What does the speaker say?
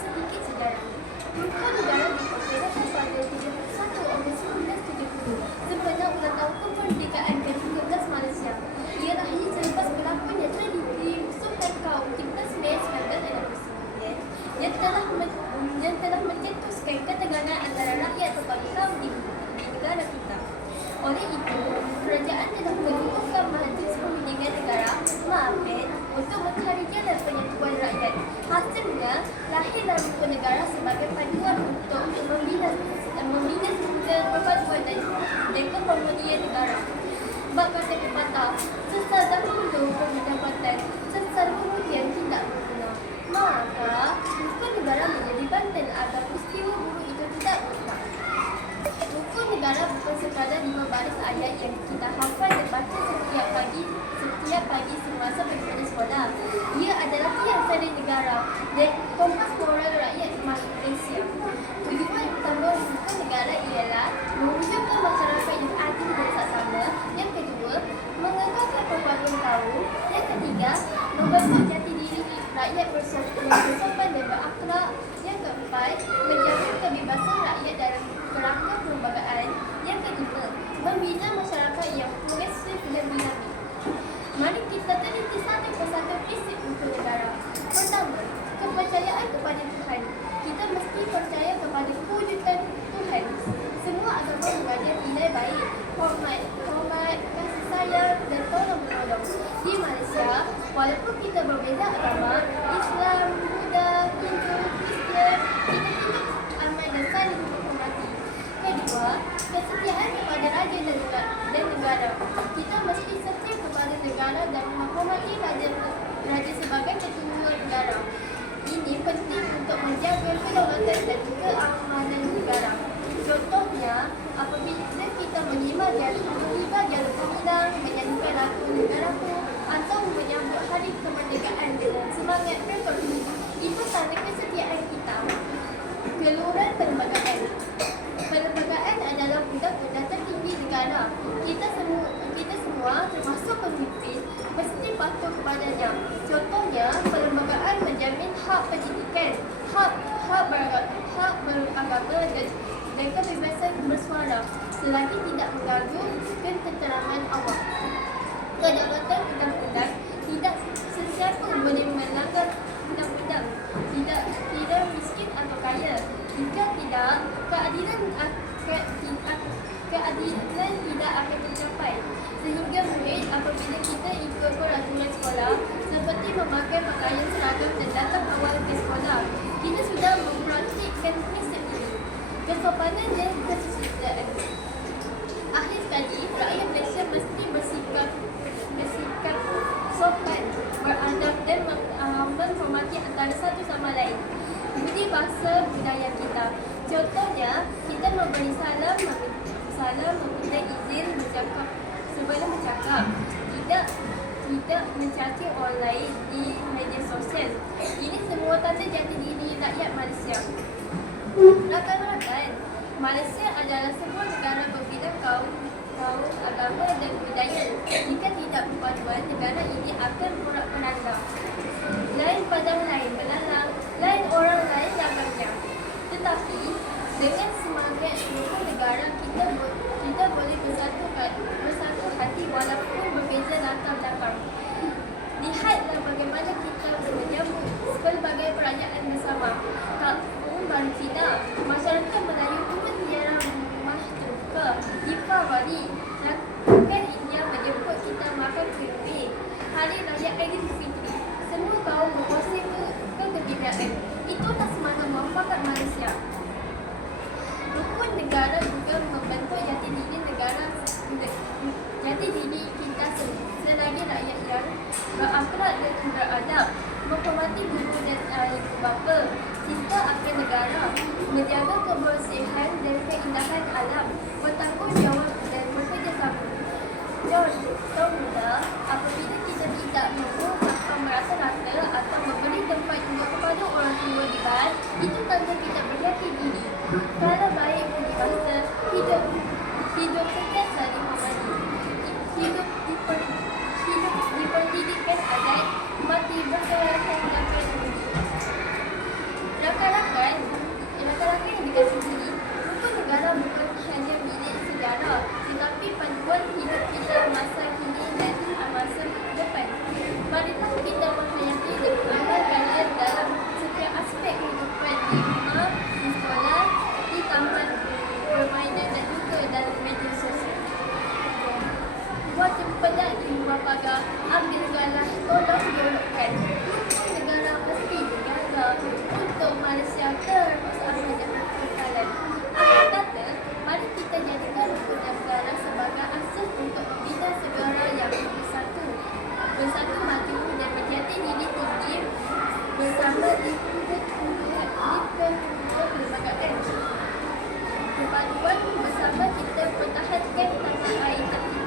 sedikit sejarah. Rukun negara diperkenalkan pada 31 Ogos 1970 sempena ulang tahun kemerdekaan ke-13 Malaysia. Ia lahir selepas berlakunya tragedi Sultan Kaum 13 Mei 1969 yang telah mencetuskan ketegangan antara rakyat berbagai kaum di negara kita. Oleh itu, kerajaan telah mengukuhkan Majlis Pembinaan Negara (MAPEN) untuk mencari jalan penyatuan rakyat. Hasilnya, lahirlah rukun negara sebagai panduan untuk membina sistem perpaduan dan keharmonian negara. Bab kata pepatah, sesal dahulu pendapatan, sesal kemudian tidak berguna. Maka, rukun negara menjadi bantahan agar peristiwa buruk itu tidak berulang. Rukun negara bukan sekadar 5 baris ayat yang kita hafal dan baca setiap pagi semasa pergi ke sekolah. Ia adalah tiang sadar negara dan kompas moral rakyat Malaysia. Tujuan utama rukun negara ialah mewujudkan masyarakat yang adil dan saksama. Yang kedua, mengekalkan perpaduan kaum. Yang ketiga, membentuk jati diri rakyat bersopan dan berakhlak. Yang keempat, menjaga kebebasan rakyat dalam kerangka perlembagaan. Yang kelima, membina masyarakat yang progresif dan dinamik. Mari kita teliti satu persatu prinsip rukun negara. Pertama, kepercayaan kepada Tuhan. Kita mesti percaya kepada kewujudan Tuhan. Semua agama mengajar nilai baik, hormat, kasih sayang dan tolong menolong. Di Malaysia, walaupun kita berbeza agama, Islam, Buddha, Hindu, Kristian, kita hidup aman dan saling menghormati. Kedua, kesetiaan kepada raja dan negara. Kita mesti setia kepada negara dan menghormati raja sebagai ketua negara. Ini penting untuk menjaga kedaulatan dan keamanan negara. Contohnya, apabila kita menyimak jalur pemilang, menyanyikan lagu negaraku atau menyambut hari kemerdekaan dengan semangat revolusi, itu tanda kesetiaan kita. Keluaran perlembagaan. Perlembagaan adalah undang-undang tertinggi negara. Kita semua termasuk pemimpin mesti patuh kepadanya. Contohnya, perlembagaan menjamin hak pendidikan, hak beragama dan kebebasan bersuara selagi tidak mengganggu ketenteraman awam. Kedaulatan undang-undang, tidak sesiapa boleh melanggar undang-undang, tidak miskin atau kaya. Jika tidak, keadilan tidak akan tercapai. Sehingga murid apabila kita ikut peraturan sekolah seperti memakai pakaian seragam dan datang awal ke sekolah, kita sudah mempraktikkan prinsip ini. Kesopanan dan kesusilaan. Akhir sekali, rakyat Malaysia mesti bersikap sopan, beradab dan menghormati antara satu sama lain. Budi bahasa budaya kita. Contohnya, kita memberi salam, meminta izin bercakap sebelum bercakap, tidak mencaci orang lain di media sosial. Ini semua tanda jati diri rakyat Malaysia. Rakan-rakan, Malaysia adalah sebuah negara berbidang kaum, agama dan budaya. Jika tidak perpaduan, negara ini akan porak-poranda. Lain padang, lain belalang, lain orang, lain dagangnya. Tetapi dengan semangat rukun negara, kita boleh bersatu hati walaupun berbeza latar belakang. Lihatlah bagaimana kita menyambut pelbagai perayaan bersama. Tahun Baru Cina, masyarakat Melayu pun tiada mahtuka, Deepawali, kan India menjemput kita makan kuih, Hari Raya Aidilfitri. Semua kaum berkongsi kegembiraan. Itulah semangat muafakat Malaysia. Rukun negara juga membentuk jati diri kita selagi rakyat yang berakhlak dan beradab, menghormati guru dan ibu bapa, cinta akan negara, menjaga kebersihan dan keindahan alam, bertanggungjawab dan bekerjasama. Contoh mudah, apabila kita tidak mampu tanpa merata-rata atau memberi tempat juga kepada orang tua di bar, itu tanda kita berjati diri. Kalau baik budi bahasa, hidup setiap saling hormati. Hidup dipendidikan adat, mati berkelahiran dan budi. Rakan Malaysia terus menjadi kekalahan. Akhir kata, mari kita jadikan rukun negara sebagai asas untuk membina negara yang bersatu. Bersatu maju dan menjadi diri tinggi bersama di perlembagaan. Kemajuan bersama kita pertahankan tanah air tercinta.